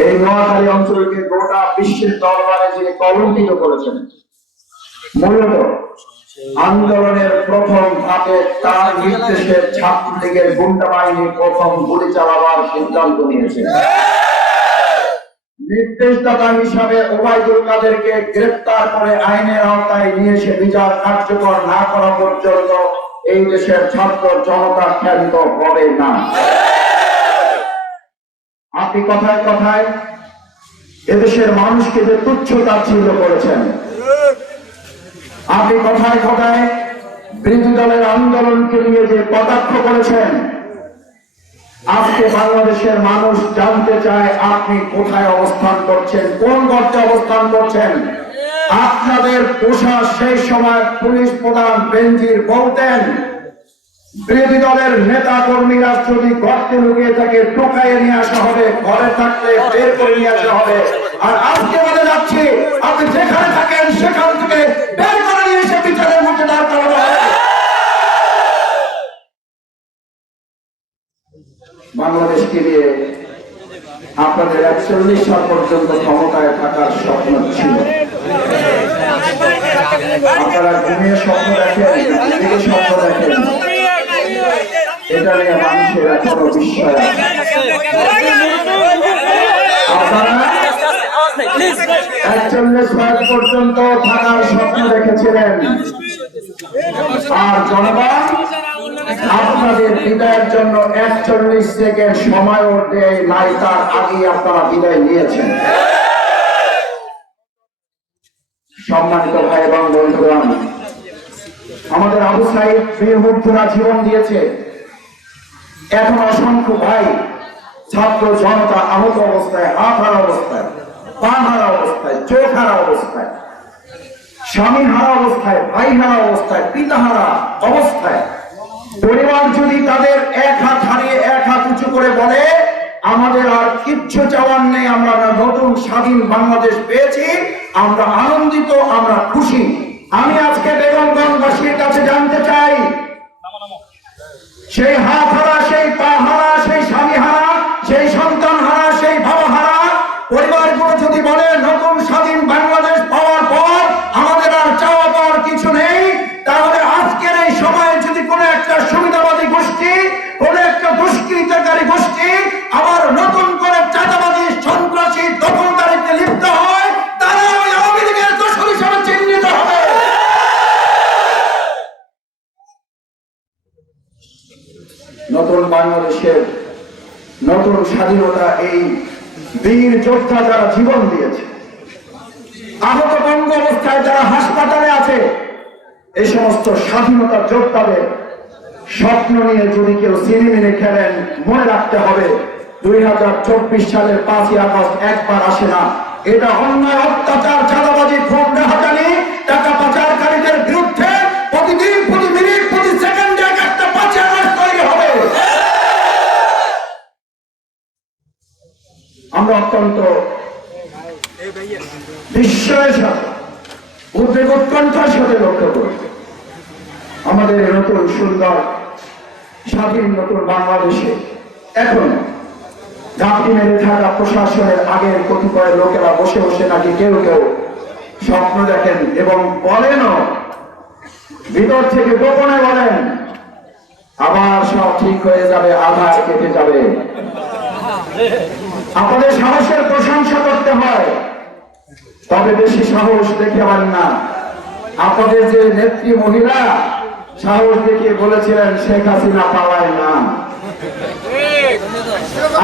এই নোয়াখালী অঞ্চলকে গোটা বিশ্বের দরবারে যে কলঙ্কিত করেছেন, মূলত আন্দোলনের প্রথম ধাপে তার নির্দেশে ছাত্রলীগের গুন্ডা বাহিনী প্রথম গুলি চালাবার সিদ্ধান্ত নিয়েছে। নির্দেশদাতা হিসাবে ওবায়দুল কাদেরকে গ্রেপ্তার করে আইনের আওতায় নিয়ে এসে বিচার কার্যকর না করা পর্যন্ত এই দেশের ছাত্র জনতা ক্ষান্ত হবে না। আপনি কথায় কথায় এদেশের মানুষকে যে তুচ্ছ তাচ্ছিল্য করেছেন, আপনি কথায় কথায় বিরোধী দলের আন্দোলনকে নিয়ে যে কটাক্ষ করেছেন, আজকে বাংলাদেশের মানুষ জানতে চায় আপনি কোথায় অবস্থান করছেন, কোন গর্তে অবস্থান করছেন। আপনাদের পোষা সেই সময় পুলিশ প্রধান বেঞ্জির বলতেন বিরোধী দলের নেতা কর্মীরা যদি গর্তে লুকিয়ে থাকে টোকাইয়ে নিয়ে আসা হবে, ঘরে থাকলে বের করে নিয়ে আসা হবে। আর আজকে বলে যাচ্ছি, আপনি যেখানে থাকেন সেখান থেকে বের করে নিয়ে এসে বিচারের মুখে দাঁড় করানো বাংলাদেশকে নিয়ে আপনাদের একচল্লিশ সাল পর্যন্ত ক্ষমতায় থাকার স্বপ্ন ছিল। আপনারা ঘুমিয়ে স্বপ্ন দেখেন স্বপ্ন দেখেন। এটা নিয়ে একচল্লিশ মাস পর্যন্ত থাকার স্বপ্ন দেখেছিলেন আর জনগণ আপনাদের বিদায়ের জন্য একচল্লিশ সেকেন্ড সময়ও দেয় নাই তার আগে আপনারা বিদায় নিয়েছেন সম্মানিত ভাই এবং বন্ধুগণ আমাদের আবু সাইদ বীর জীবন দিয়েছে। এখন অসংখ্য ভাই, ছাত্র জনতা আহত অবস্থায় হাত হারা অবস্থায় পা হারা অবস্থায় চোখ হারা অবস্থায় স্বামী হারা অবস্থায় ভাই হারা অবস্থায় পিতা হারা অবস্থায়। পরিবার যদি তাদের এক হাত হারিয়ে এক হাত উঁচু করে বলে, আমাদের আর কিচ্ছু চাওয়ার নেই, আমরা নতুন স্বাধীন বাংলাদেশ পেয়েছি, আমরা আনন্দিত, আমরা খুশি। আমি আজকে বেগমগঞ্জবাসীর কাছে জানতে চাই, সেই হাত হারা সেই যোদ্ধা যারা জীবন দিয়েছে, আহত বঙ্গ অবস্থায় যারা হাসপাতালে আছে, এই সমস্ত স্বাধীনতা যোদ্ধাদের স্বপ্ন নিয়ে যদি কেউ সিনেমিনে খেলেন, মনে রাখতে হবে, দুই হাজার চব্বিশ সালের পাঁচই আগস্ট একবার আসে না। এটা অন্যায়, অত্যাচার, চাঁদাবাজি খুব ডাহাজানি আমরা অত্যন্ত সাথে উদ্বেগ উৎকণ্ঠার সাথে লক্ষ্য করি। আমাদের নতুন সুন্দর, স্বাধীন নতুন বাংলাদেশে এখন ঘাপটি মেরে থাকা প্রশাসনের আগের কতিপয় লোকেরা বসে বসে নাকি কেউ কেউ স্বপ্ন দেখেন এবং বলেনও ভিতর থেকে গোপনে বলেন, আবার সব ঠিক হয়ে যাবে, আধার কেটে যাবে। আপনাদের সাহসের প্রশংসা করতে হয়। তবে বেশি সাহস দেখে পান না। আপনাদের যে নেত্রী মহিলা, সাহস দেখিয়ে বলেছিলেন, শেখ হাসিনা পাওয়ায় না।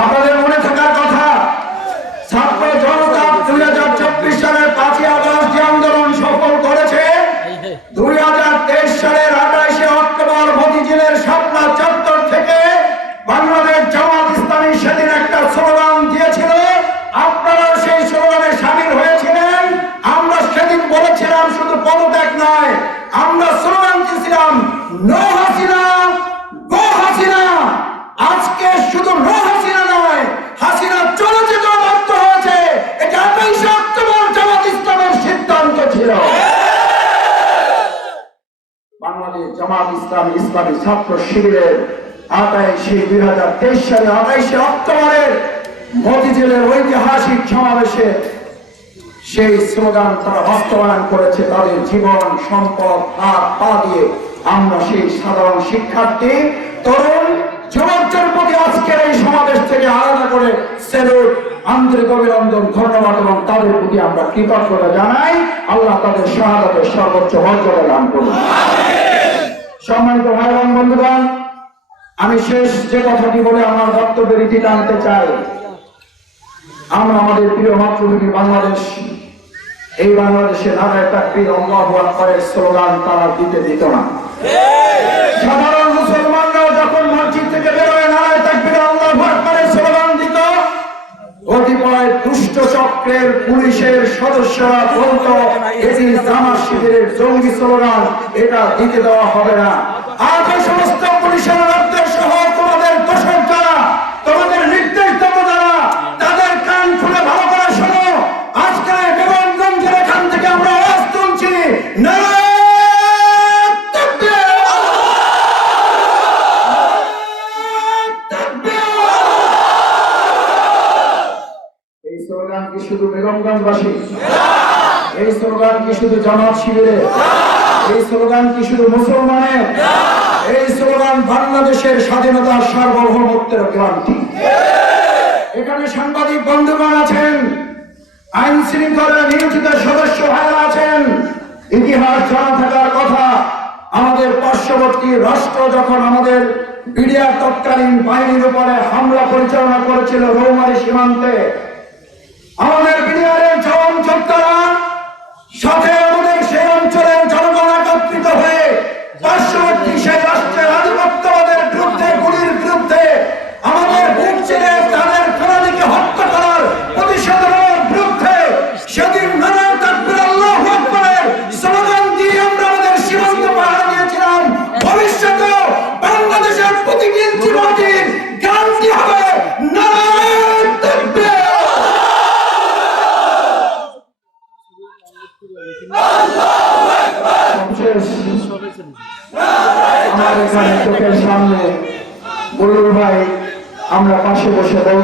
আপনাদের মনে থাকার কথা, ছাত্র জনতা ইসলাম ছাত্র শিবিরের আটাইশে দুই হাজার তেইশ সালে আটাইশে অক্টোবরের মতিঝিলের ঐতিহাসিক সমাবেশে সেই স্লোগান তারা বাস্তবায়ন করেছে। তাদের জীবন, সম্পদ, হাত, পা দিয়ে আমরা সেই সাধারণ শিক্ষার্থী, তরুণ, যুবকদের প্রতি আজকের এই সমাবেশ থেকে আলাদা করে সেলুট আন্তরিক অভিনন্দন, ধন্যবাদ এবং তাদের প্রতি আমরা কৃতজ্ঞতা জানাই। আল্লাহ তাদের শাহাদাতের সর্বোচ্চ মর্যাদা দান করুন। সম্মানিত ভাই বোন বন্ধুগণ আমি শেষ যে কথাটি বলে আমার বক্তব্যের ইতি টানতে চাই আমরা আমাদের প্রিয় মাতৃভূমি বাংলাদেশ এই বাংলাদেশে নারায় অঙ্গ হওয়ার পরে স্লোগান তারা দিতে দিত না। সাধারণ কতিপয় দুষ্ট চক্রের পুলিশের সদস্যরা বলত এটি জামা শিবিরের জঙ্গি স্লোগান, এটা দিতে দেওয়া হবে না। আজ সমস্ত শুধু জামাত শিবিরের এই স্লোগান কি শুধু মুসলমানের? এই স্লোগান বাংলাদেশের স্বাধীনতার সার্বভৌমত্বের ক্রান্তি এখানে সাংবাদিক বন্ধুগণ আছেন, আইন শৃঙ্খলা নিয়োজিত সদস্য ভাইরা আছেন। ইতিহাস জানা থাকার কথা, আমাদের পার্শ্ববর্তী রাষ্ট্র যখন আমাদের বিডিআর তৎকালীন বাহিনীর উপরে হামলা পরিচালনা করেছিল রৌমারি সীমান্তে, আমাদের যোদ্ধারা সাথে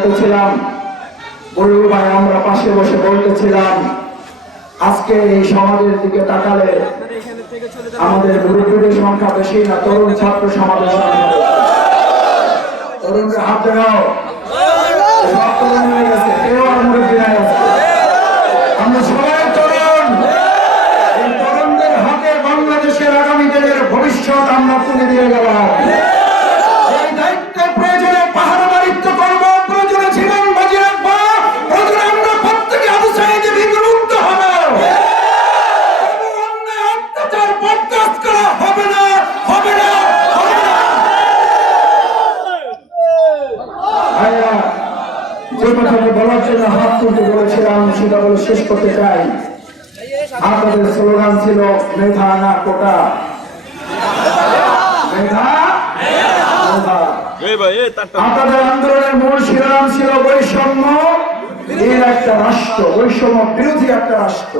বলতেছিলাম বলুর ভাই, আমরা পাশে বসে বলতেছিলাম, আজকে এই সমাজের দিকে তাকালে আমাদের মুরব্বীদের সংখ্যা বেশি না তরুণ ছাত্র সমাজের সংখ্যা হাত দেখাও। কেউ আমরা সবাই হাতে বাংলাদেশের আগামী ভবিষ্যৎ আমরা তুলে দিয়ে গেলাম। সেটা বলে শেষ করতে চাই। আপনাদের স্লোগান ছিল মেধা না কোটা। মেধা? আপনাদের আন্দোলনের মূল শিরোনাম ছিল বৈষম্য। এর একটা রাষ্ট্র বৈষম্য বিরোধী একটা রাষ্ট্র।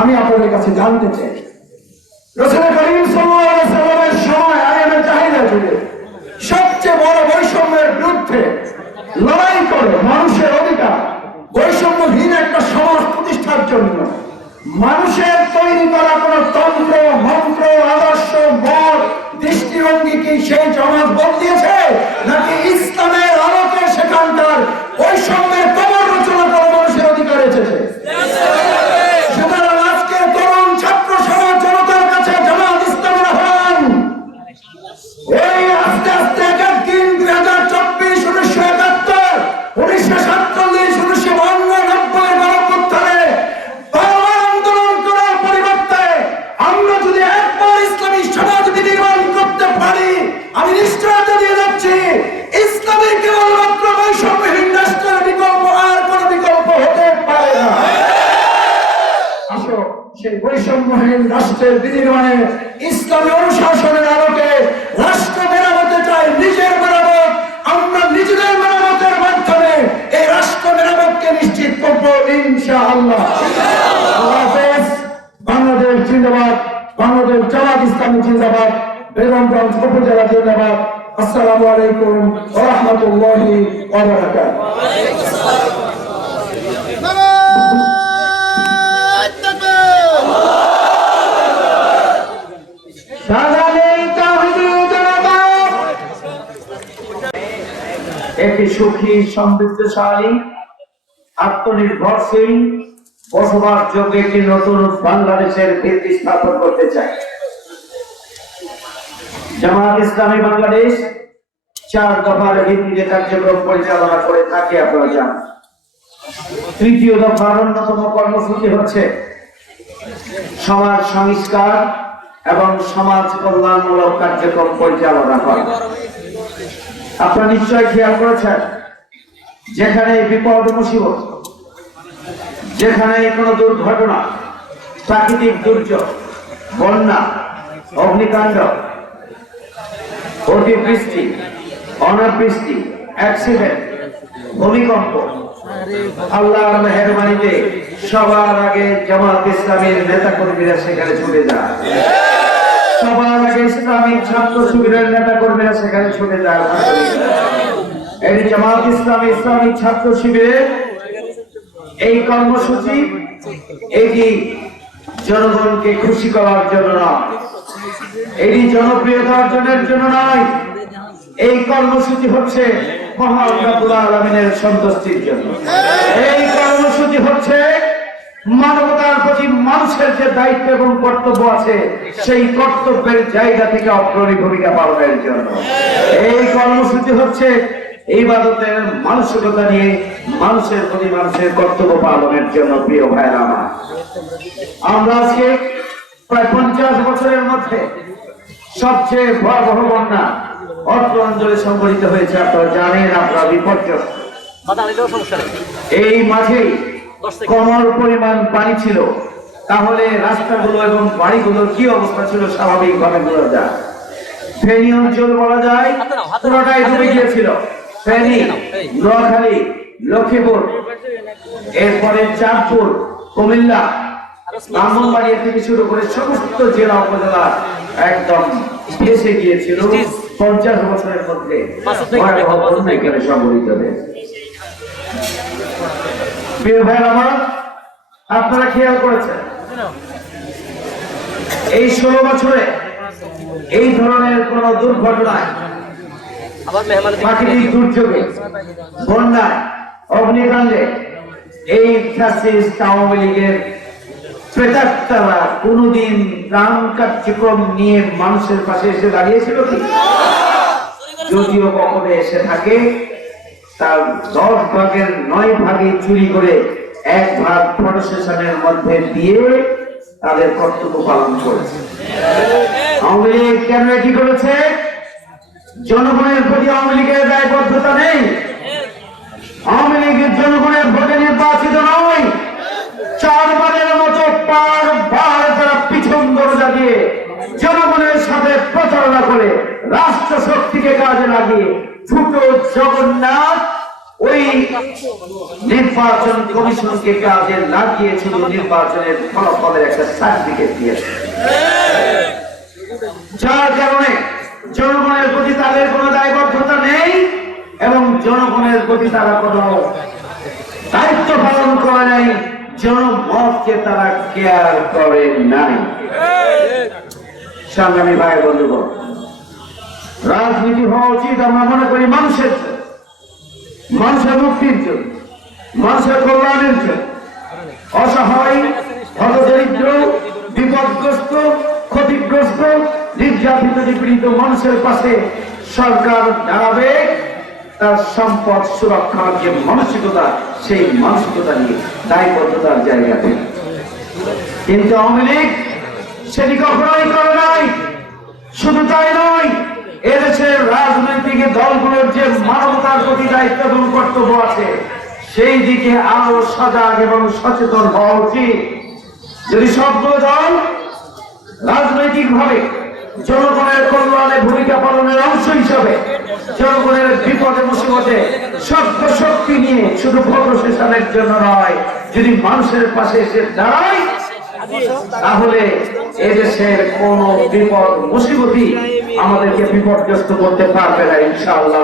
আমি আপনাদের কাছে জানতে চাই। রসুল করিম সাল্লামের সময় আইএমএ চাহিদা যুগে সবচেয়ে বড় বৈষম্যের বিরুদ্ধে লড়াই করে মানুষের অধিকার। বৈষম্যহীন একটা সমাজ প্রতিষ্ঠার জন্য মানুষের তৈরি করা কোন তন্ত্র, মন্ত্র, আদর্শ, মত, দৃষ্টিভঙ্গি কি সেই সমাজ বদলিয়েছে? নাকি ইসলামের আলোকে সেখানকার বৈষম্যের জিন্দাবাদ। বেগমগঞ্জ উপজেলা জিন্দাবাদ। আসসালামু আলাইকুম ওয়া রাহমাতুল্লাহি ওয়া বারাকাতুহু। একটি সুখী, সমৃদ্ধশালী আত্মনির্ভরশীল বসবাস যোগ্য একটি নতুন বাংলাদেশের ভিত্তি স্থাপন করতে চায় জামাত ইসলামী বাংলাদেশ চার দফার ভিত্তিতে কার্যক্রম পরিচালনা করে থাকে আপনারা জানেন। তৃতীয় দফার অন্যতম কর্মসূচি হচ্ছে সমাজ সংস্কার এবং সমাজ কল্যাণমূলক কার্যক্রম পরিচালনা করা। আপনারা নিশ্চয় খেয়াল করেছেন, যেখানে বিপদ মুসিবত, যেখানে কোনো দুর্ঘটনা, প্রাকৃতিক দুর্যোগ, বন্যা, অগ্নিকাণ্ড অতিবৃষ্টি অনাবৃষ্টি অ্যাক্সিডেন্ট ভূমিকম্প। আল্লাহর মেহরবানিতে সবার আগে জামাত ইসলামের নেতা কর্মীরা সেখানে ছুটে যায় সবার আগে ইসলামিক ছাত্র শিবিরের নেতা কর্মীরা সেখানে ছুটে যায় এই জামাত ইসলামী ইসলামিক ছাত্র এই কর্মসূচি, এটি জনগণকে খুশি করার জন্য নয়। এটি জনপ্রিয়তা অর্জনের জন্য নয়। এই কর্মসূচি হচ্ছে রাব্বুল সন্তুষ্টির জন্য। এই কর্মসূচি হচ্ছে মানবতার প্রতি মানুষের যে দায়িত্ব এবং কর্তব্য আছে, সেই কর্তব্যের জায়গা থেকে অগ্রণী ভূমিকা পালনের জন্য। এই কর্মসূচি হচ্ছে ইবাদতের মানসিকতা নিয়ে মানুষের প্রতি মানুষের কর্তব্য পালনের জন্য, প্রিয় ভাইরা আমার। আমরা আজকে প্রায় পঞ্চাশ বছরের মধ্যে সবচেয়ে ভয়াবহ বন্যা অর্থ অঞ্চলে সংঘটিত হয়েছে আপনারা জানেন আপনারা বিপর্যস্ত। এই মাঝেই কমর পরিমাণ পানি ছিল। তাহলে রাস্তাগুলো এবং বাড়িগুলোর কি অবস্থা ছিল স্বাভাবিক ভাবে বোঝা যায়। ফেনী অঞ্চল বলা যায় পুরোটাই ডুবে গিয়েছিল। ফেনী নোয়াখালী লক্ষ্মীপুর এরপরে চাঁদপুর কুমিল্লা ব্রাহ্মণবাড়িয়া থেকে শুরু করে সমস্ত জেলা উপজেলা একদম ভেসে গিয়েছিল পঞ্চাশ বছরের মধ্যে ভয়াবহ বন্যা এখানে সংঘটিত প্রিয় ভাই আমার আপনারা খেয়াল করেছেন? এই ষোলো বছরে এই ধরনের কোন দুর্ঘটনায় প্রাকৃতিক দুর্যোগে বন্যায় অগ্নিকাণ্ডে এই ফ্যাসিস্ট আওয়ামী লীগের প্রেতাত্মারা কার্যক্রম নিয়ে মানুষের পাশে এসে দাঁড়িয়েছিল কি? যদিও কখনো এসে থাকে, তার দশ ভাগের নয় ভাগে চুরি করে এক ভাগ প্রশাসনের মধ্যে দিয়ে তাদের কর্তব্য পালন করেছে। আওয়ামী লীগ কেন এটি করেছে? জনগণের প্রতি আওয়ামী লীগের দায়বদ্ধতা নেই। আওয়ামী লীগের জনগণের ভোটে নির্বাচিত নয়। মতো বার বার তারা পিছন দরজা দিয়ে জনগণের সাথে প্রচারণা করে রাষ্ট্র শক্তিকে কাজে লাগিয়ে ছোট জগন্নাথ ওই নির্বাচন কমিশনকে কাজে লাগিয়ে শুধু নির্বাচনের ফলাফলের একটা সার্টিফিকেট দিয়েছে। যার কারণে জনগণের প্রতি তাদের কোনো দায়বদ্ধতা নেই এবং জনগণের প্রতি তারা কোনো দায়িত্ব পালন করে নাই। জনমতকে তারা কেয়ার করে নাই। সংগ্রামী ভাই বন্ধুগণ রাজনীতি হওয়া উচিত আমরা মনে করি মানুষের জন্য, মানুষের মুক্তির জন্য মানুষের কল্যাণের জন্য। অসহায় হতদরিদ্র বিপদগ্রস্ত ক্ষতিগ্রস্ত নির্যাতিত নিপীড়িত মানুষের পাশে সরকার দাঁড়াবে। তার সম্পদ সুরক্ষার যে মানসিকতা, সেই মানসিকতা নিয়ে দায়বদ্ধতার জায়গা থেকে কিন্তু আওয়ামী লীগ সেটি কখনোই করে নাই। শুধু তাই নয়, এদেশের রাজনৈতিক দলগুলোর যে মানবতার প্রতি দায়িত্ব এবং কর্তব্য আছে, সেই দিকে আরও সজাগ এবং সচেতন হওয়া উচিত। যদি সবগুলো দল রাজনৈতিক ভাবে জনগণের কল্যাণে ভূমিকা পালনের অংশ হিসাবে জনগণের বিপদে মুসিবতে সভ্য শক্তি নিয়ে শুধু প্রশাসনের জন্য নয়, যদি মানুষের পাশে এসে দাঁড়ায় তাহলে এদেশের কোন বিপদ, মুসিবতই আমাদেরকে বিপর্যস্ত করতে পারবে না, ইনশাআল্লাহ।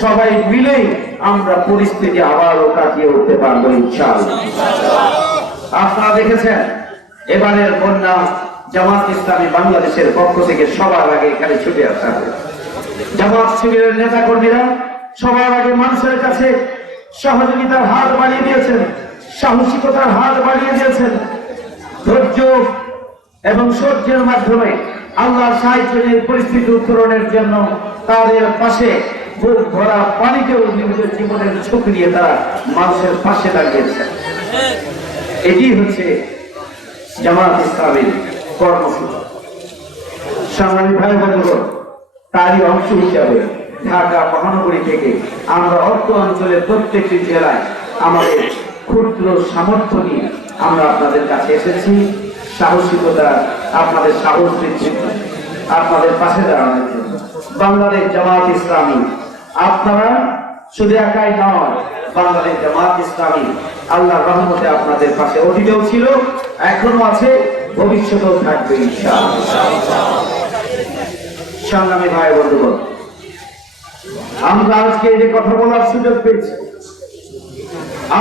সবাই মিলেই আমরা পরিস্থিতি আবারও কাটিয়ে উঠতে পারব, ইনশাআল্লাহ। আপনারা দেখেছেন, এবারের বন্যা জামাত ইসলামী বাংলাদেশের পক্ষ থেকে সবার আগে এখানে ছুটে আসা। জামাত শিবিরের নেতা কর্মীরা সবার আগে মানুষের কাছে সহযোগিতার হাত বাড়িয়ে দিয়েছেন, সাহসিকতার হাত বাড়িয়ে দিয়েছেন ধৈর্য এবং সহ্যের মাধ্যমে আল্লাহ সাহায্য নিয়ে পরিস্থিতি উত্তরণের জন্য তাদের পাশে বুক ভরা পানিতেও নিজেদের জীবনের ঝুঁকি নিয়ে তারা মানুষের পাশে দাঁড়িয়েছে এটি হচ্ছে জামাত ইসলামের সামর্থ্য নিয়ে আমরা আপনাদের কাছে এসেছি। সাহসিকতা আপনাদের সাহস জন্য, আপনাদের পাশে দাঁড়ানোর জন্য। বাংলাদেশ জামাত ইসলামী আপনারা শুধু একাই নয় বাংলাদেশ জামাত ইসলামী আল্লাহর রহমতে আপনাদের পাশে অতীতেও ছিল এখনও আছে। ভবিষ্যতেও থাকবে সংগ্রামী ভাই বন্ধুগণ আমরা আজকে যে কথা বলার সুযোগ পেয়েছি,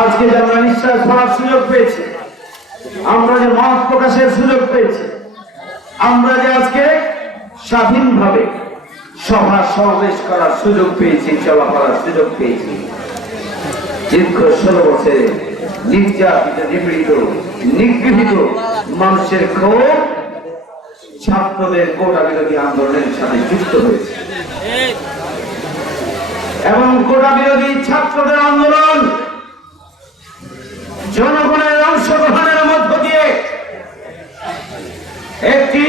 আজকে যে আমরা নিঃশ্বাস পড়ার সুযোগ পেয়েছি, আমরা যে মত প্রকাশের সুযোগ পেয়েছি, আমরা যে আজকে স্বাধীনভাবে সভা সমাবেশ করার সুযোগ পেয়েছি সভা করার সুযোগ পেয়েছি। দীর্ঘ ষোলো বছরে নির্যাতিত, নিপীড়িত, নিগৃহীত মানুষের ক্ষোভ ছাত্রদের বিরোধী আন্দোলনের সাথে যুক্ত হয়েছে। এবং কোটা বিরোধী ছাত্রদের আন্দোলন জনগণের অংশগ্রহণের মধ্য দিয়ে একটি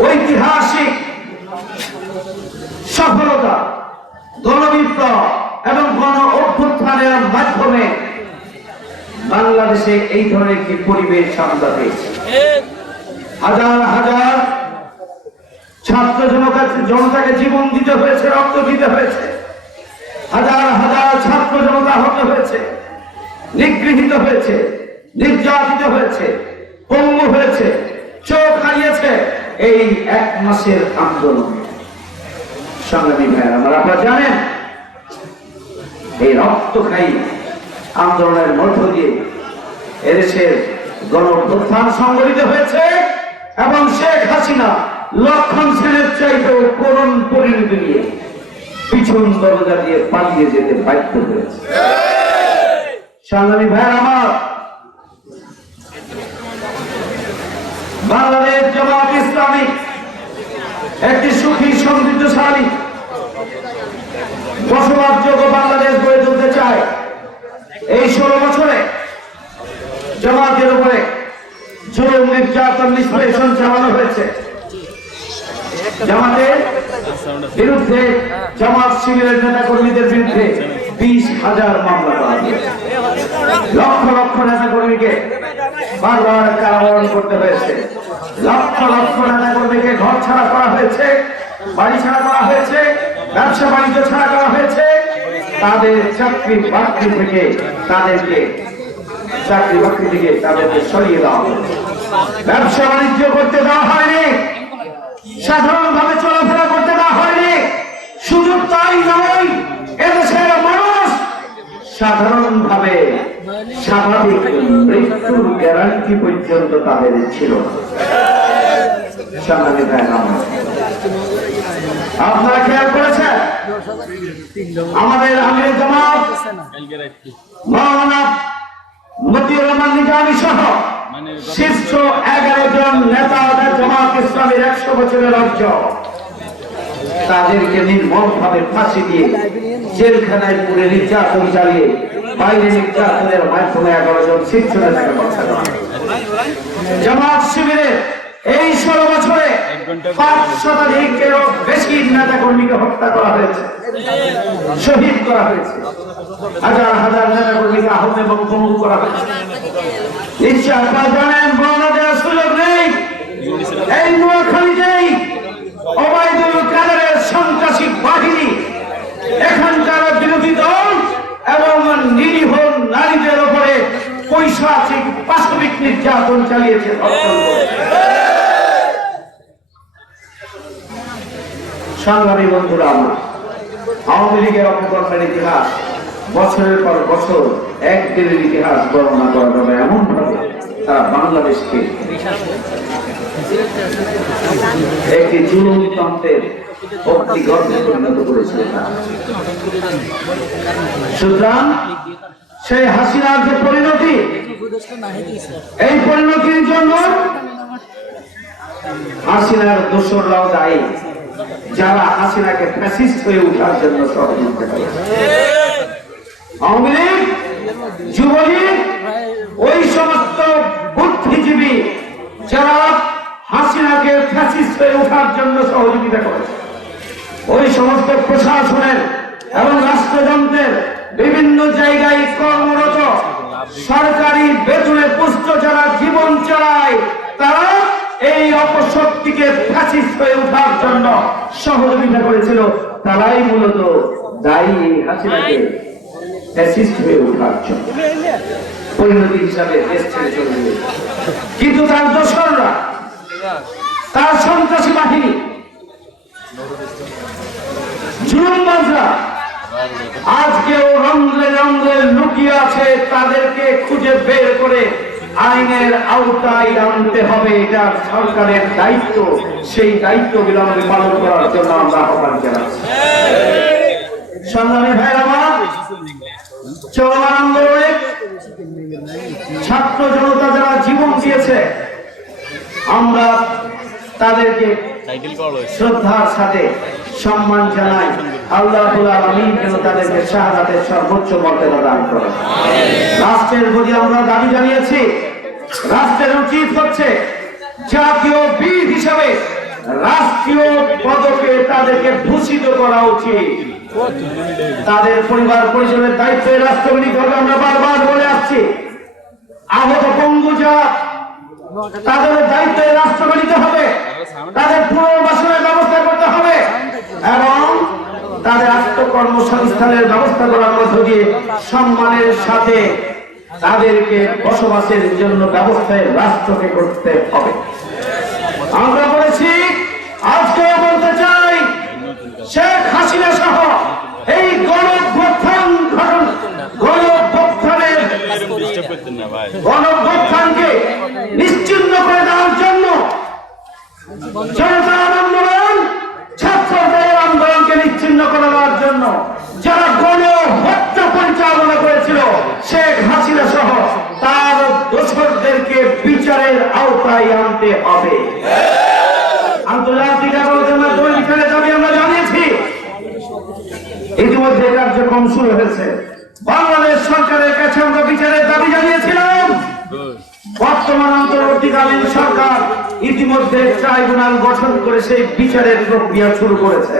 ঐতিহাসিক সফলতা গণবিপ্লব এবং গণ অভ্যুত্থানের মাধ্যমে বাংলাদেশে এই ধরনের একটি পরিবেশ আমরা পেয়েছি। হাজার হাজার ছাত্র জনতা জনতাকে জীবন দিতে হয়েছে, রক্ত দিতে হয়েছে। হাজার হাজার ছাত্র জনতা হতে হয়েছে, নিগৃহীত হয়েছে, নির্যাতিত হয়েছে, পঙ্গু হয়েছে, চোখ হারিয়েছে। এই এক মাসের আন্দোলন। সংগ্রামী ভাইয়ের আমার আপনারা জানেন, এই রক্তখায়ী আন্দোলনের মধ্য দিয়ে এদেশের গণ সংগঠিত হয়েছে এবং শেখ হাসিনা লক্ষণ সেনের চাইতেও করুণ পরিণতি নিয়ে পিছন দরজা দিয়ে পালিয়ে যেতে বাধ্য হয়েছে। সংগ্রামী ভাই আমার, বাংলাদেশ জামাত ইসলামী একটি সমৃদ্ধশালী বসবাসযোগ্য বাংলাদেশ গড়ে তুলতে চায়। এই ষোলো বছরে জামাতের উপরে জুলুম, নির্যাতন, নিষ্পেষণ চালানো হয়েছে। জামাতের বিরুদ্ধে জামাত শিবিরের নেতা কর্মীদের বিরুদ্ধে বিশ হাজার মামলা লক্ষ লক্ষ নেতা কর্মীকে বারবার কারাবরণ করতে হয়েছে। লক্ষ লক্ষ নেতা কর্মীকে ঘর ছাড়া করা হয়েছে। বাড়ি ছাড়া করা হয়েছে, ব্যবসা বাণিজ্য ছাড়া করা হয়েছে, তাদের চাকরি বাকরি থেকে তাদেরকে, চাকরি বাকরি থেকে তাদেরকে সরিয়ে দেওয়া ব্যবসা বাণিজ্য করতে দেওয়া হয়নি সাধারণ ভাবে চলাফেরা করতে দেওয়া হয়নি শুধু তাই নয় এদেশের মানুষ সাধারণ ভাবে স্বাভাবিক মৃত্যুর গ্যারান্টি পর্যন্ত তাদের ছিল না। আপনারা খেয়াল করেছেন? আমাদের আমির জামাত মৌলানা মতিউর রহমান নিজামী সহ শীর্ষ এগারো জন নেতা জামাত ইসলামের একশো বছরের অর্জন তাদেরকে নির্মম ভাবে ফাঁসি দিয়ে জেলখানায় পুরে নির্যাতন চালিয়ে বাইরে নির্যাতনের মাধ্যমে এগারো জন শীর্ষ নেতাকে হত্যা জামাত শিবিরে এই ষোলো বছরে পাঁচ শতাধিকেরও বেশি নেতা কর্মীকে হত্যা করা হয়েছে শহীদ করা হয়েছে হাজার হাজার নেতা কর্মীকে আহত এবং করা হয়েছে। নিশ্চয় আপনারা জানেন বর্ণনা দেওয়ার সুযোগ নেই এই নোয়াখালীতেই অবায়দুল কাদেরের সন্ত্রাসী বাহিনী এখানকার বিরোধী দল এবং নিরীহ নারীদের উপরে পৈশাচিক পাশবিক নির্যাতন চালিয়েছে ধর্ষণ করেছে। সংগ্রামী বন্ধুরা আমার, আওয়ামী লীগের অপকর্মের ইতিহাস বছরের পর বছর এক দিনের ইতিহাস বর্ণনা করা যাবে এমন ভাবে তারা বাংলাদেশকে একটি জুলুমতন্ত্রের অগ্নিগর্ভে পরিণত করেছিলেন না সুতরাং সেই হাসিনার যে পরিণতি, এই পরিণতির জন্য হাসিনার দোসররাও দায়ী। যারা হাসিনাকে ফ্যাসিস্ট হয়ে ওঠার জন্য করে আওয়ামী লীগ, যুবলীগ, ওই সমস্ত বুদ্ধিজীবী যারা হাসিনাকে ফ্যাসিস্ট হয়ে ওঠার জন্য সহযোগিতা ওই সমস্ত প্রশাসনের এবং রাষ্ট্রযন্ত্রের বিভিন্ন জায়গায় কর্মরত সরকারি বেতনে পুষ্ট যারা জীবন চালায়, তারা এই অপশক্তিকে ফ্যাসিস্ট হয়ে ওঠার জন্য সহযোগিতা করেছিল তারাই মূলত দায়ী হাসিনাকে ফ্যাসিস্ট হয়ে ওঠার জন্য। পরিণতি হিসাবে দেশ ছেড়ে চলে কিন্তু তার দোসররা, তার সন্ত্রাসী বাহিনী, জুলুমবাজরা, আজকেও রন্ধ্রে লুকিয়ে আছে তাদেরকে খুঁজে বের করে আইনের আওতায় আনতে হবে, এটা সরকারের দায়িত্ব। সেই দায়িত্ব বিলম্বে পালন করার জন্য আমরা আহ্বান জানাচ্ছি। আন্দোলনে ছাত্র জনতা যারা জীবন দিয়েছে, আমরা তাদেরকে শ্রদ্ধার সাথে সম্মান জানাই আল্লাহ আলমী যেন তাদেরকে শাহাদাতের সর্বোচ্চ মর্যাদা দান করেন। রাষ্ট্রের প্রতি আমরা দাবি জানিয়েছি, রাষ্ট্রের উচিত হচ্ছে জাতীয় বীর হিসাবে রাষ্ট্রীয় পদকে তাদেরকে ভূষিত করা উচিত। তাদের পরিবার পরিজনের দায়িত্বে রাষ্ট্রপতি করবে আমরা বারবার বলে আসছি। আহত পঙ্গু যা তাদের দায়িত্বে রাষ্ট্র নিতে হবে। তাদের পুনর্বাসনের ব্যবস্থা করতে হবে। এবং তাদের আত্মকর্মসংস্থানের ব্যবস্থা করার মধ্য দিয়ে সম্মানের সাথে তাদেরকে বসবাসের জন্য ব্যবস্থায় রাষ্ট্রকে করতে হবে। আমরা বলেছি আজকে বলতে চাই শেখ হাসিনা সহ এই গণভ্যুত্থান ঘটন গণভ্যুত্থানের গণভ্যুত্থানকে নিশ্চিন্ন করে দেওয়ার জন্য ছাত্রদের আন্দোলনকে নিশ্চিন্ন করে জন্য যারা গণ হত্যা পরিচালনা করেছিল, শেখ হাসিনা সহ, তার দোষরদেরকে দাবি আমরা জানিয়েছি। ইতিমধ্যে কার্যক্রম শুরু হয়েছে। বাংলাদেশ সরকারের কাছে আমরা বিচারের দাবি জানিয়েছিলাম। বর্তমান অন্তর্বর্তীকালীন সরকার ইতিমধ্যে ট্রাইব্যুনাল গঠন করে সেই বিচারের প্রক্রিয়া শুরু করেছে।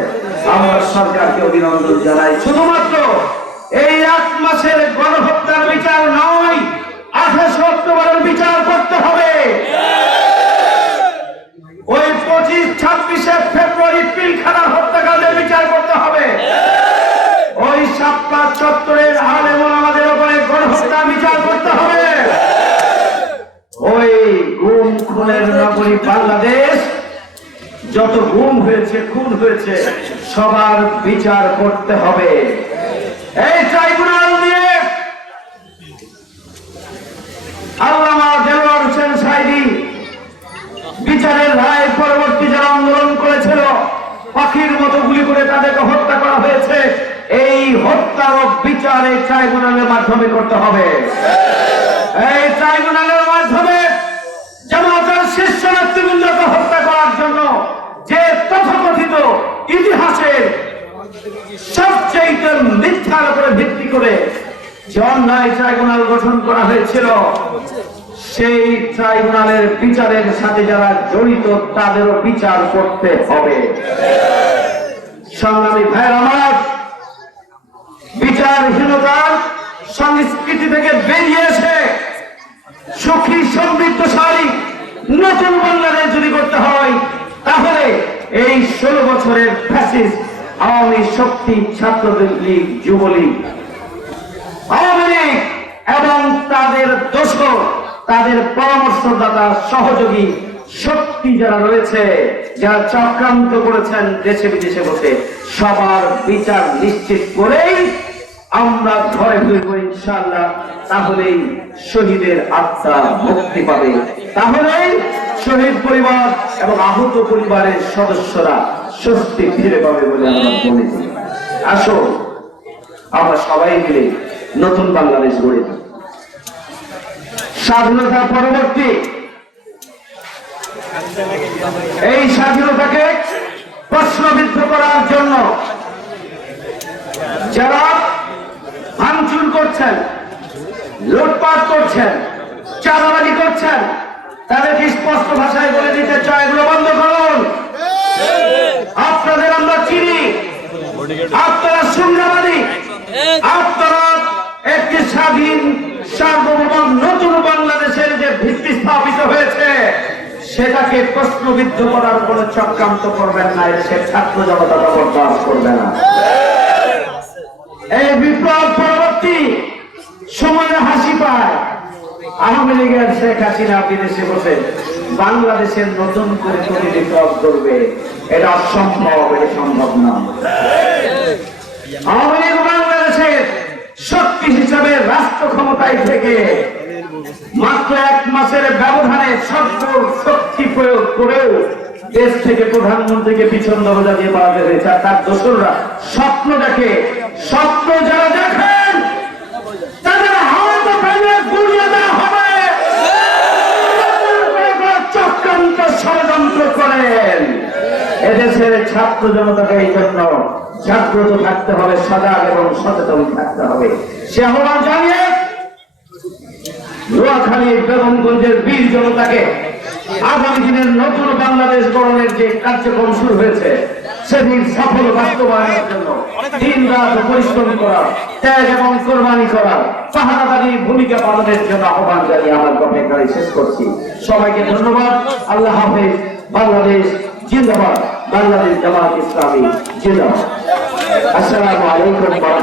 আমরা সরকারকে অভিনন্দন জানাই। শুধুমাত্র এই এক মাসের গণহত্যার বিচার নয়, আঠাশে অক্টোবরের বিচার করতে হবে। ওই পঁচিশ, ছাব্বিশে ফেব্রুয়ারি পিলখানা হত্যাকাণ্ডের বিচার করতে হবে। ওই সাপ্তাহ চত্বরের আলেমন আমাদের ওপরে গণহত্যা বিচার করতে হবে। ওই গুম নগরী বাংলাদেশ, যত গুম হয়েছে, খুন হয়েছে, সবার বিচার করতে হবে। এই ট্রাইব্যুনাল দিয়ে আল্লামা দেলোয়ার হোসেন সাইদি বিচারের রায় পরবর্তী যারা আন্দোলন করেছিল, পাখির মতো গুলি করে তাদেরকে হত্যা করা হয়েছে। এই হত্যার বিচার এই ট্রাইব্যুনালের মাধ্যমে করতে হবে। এই ট্রাইব্যুনালের মাধ্যমে জামাতের শীর্ষ নেতৃবৃন্দকে হত্যা করার জন্য যে তথাকথিত ইতিহাসের সবচেয়ে মিথ্যার উপরে ভিত্তি করে যে অন্যায় ট্রাইব্যুনাল গঠন করা হয়েছিল, সেই ট্রাইব্যুনালের বিচারের সাথে যারা জড়িত, তাদেরও বিচার করতে হবে। সংগ্রামী ভাইয়ের আমার, বিচারহীনতার সংস্কৃতি থেকে বেরিয়ে এসে সুখী, সমৃদ্ধশালী, নতুন বাংলাদেশ যদি করতে হয়, তাহলে এই ষোলো বছরের ফ্যাসিস্ট আওয়ামী শক্তি ছাত্রদের লীগ, যুবলীগ। আওয়ামী লীগ এবং তাদের দোষর, তাদের পরামর্শদাতা, সহযোগী, শক্তি যারা রয়েছে, যারা চক্রান্ত করেছেন দেশে বিদেশে বসে, সবার বিচার নিশ্চিত করেই আমরা ঘরে ফিরব ইনশাআল্লাহ, তাহলেই শহীদের আত্মা মুক্তি পাবে। তাহলেই শহীদ পরিবার এবং আহত পরিবারের সদস্যরা স্বস্তি ফিরে পাবে বলে আসো, আমরা সবাই মিলে নতুন বাংলাদেশ গড়ে তুলি। স্বাধীনতা পরবর্তী এই স্বাধীনতাকে প্রশ্নবিদ্ধ করার জন্য যারা ভাঙচুর করছেন, লুটপাট করছেন, চাঁদাবাজি করছেন তাদেরকে স্পষ্ট ভাষায় বলে দিতে চাই, এগুলো বন্ধ করুন। আপনাদের আমরা চিনি। আপনারা শূন্যবাদী আপনারা একটি স্বাধীন, সার্বভৌম, নতুন বাংলাদেশের যে ভিত্তি স্থাপিত হয়েছে, সেটাকে প্রশ্নবিদ্ধ করার কোন চক্রান্ত করবেন না সে ছাত্র জনতা তা বরদাস্ত করবে না। এই বিপ্লব পরবর্তী সময়ে হাসি পায়। আওয়ামী লীগের শেখ হাসিনা বিদেশে বসে বাংলাদেশের নতুন করে বিপ্লব করবে, এটা অসম্ভব, এটা সম্ভব না। আওয়ামী লীগ বাংলাদেশের শক্তি হিসাবে রাষ্ট্র ক্ষমতায় থেকে মাত্র এক মাসের ব্যবধানে সকল শক্তি প্রয়োগ করেও দেশ থেকে প্রধানমন্ত্রীকে পিছন দরজা দিয়ে হয়েছে। আর তার দোসররা স্বপ্ন দেখে, স্বপ্ন যারা দেখেন তাদের হয়তো ভেঙে গুড়িয়ে দেওয়া হবে চক্রান্ত ষড়যন্ত্র করেন। এদেশের ছাত্র জনতাকে এই জন্য জাগ্রত থাকতে হবে সাদা এবং সচেতন থাকতে হবে। সে আহ্বান জানিয়ে নোয়াখালীর বেগমগঞ্জের বীর জনতাকে আগামী দিনের নতুন বাংলাদেশ গঠনের যে কার্যক্রম শুরু হয়েছে সেদিন সফল বাস্তবায়নের জন্য দিন রাত পরিশ্রম করা, ত্যাগ এবং কোরবানি করা পাহারাদারির ভূমিকা পালনের জন্য আহ্বান জানিয়ে আমার কথা শেষ করছি। সবাইকে ধন্যবাদ। আল্লাহ হাফেজ। বাংলাদেশ জিন্দাবাদ। বাংলাদেশ জামাত ইসলামী জিন্দাবাদ। আসসালামু আলাইকুম ওয়া